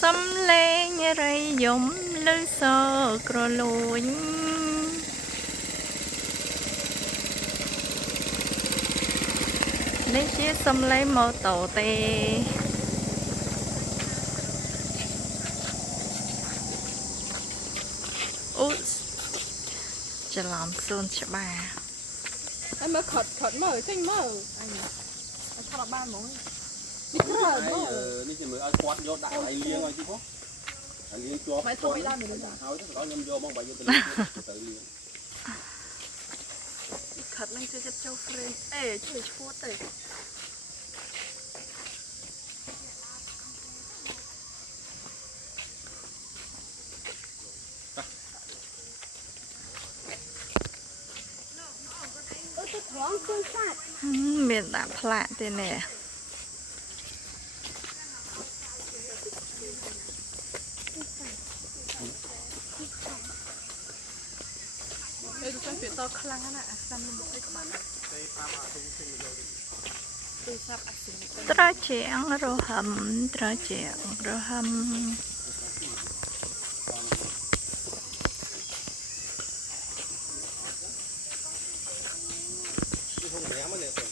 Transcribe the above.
សំឡេងរីយំលឺសក្រលួញនេះជាសំឡេងម៉ូតូទេអូច្រឡំសួនច្បារไอ้มาขดมือซิ่งมือไอ้ขดบ้านหมงนี่คือนี่คือมือเอาควอดโยดได้ไอ้เลี้ยงไอ้ที่พวกไอ้เลี้ยงจัวไม่ทำไม่ได้เหมือนกันเขาจะต้องยำโยมองไปโยตัวเลี้ยงตัวเลี้ยงขดไม่ใช่เจ้าเฟรนเอ้ช่วยชั่วเตะមានដាក់ផ្លាកទេនេះดูเป็นเปลี่ยนตัวคลังน่ะซ้ำมันบุกได้กับมันត្រជាងរហឹមត្រជាងរហឹមที่ห้องแหนมันเนี่ย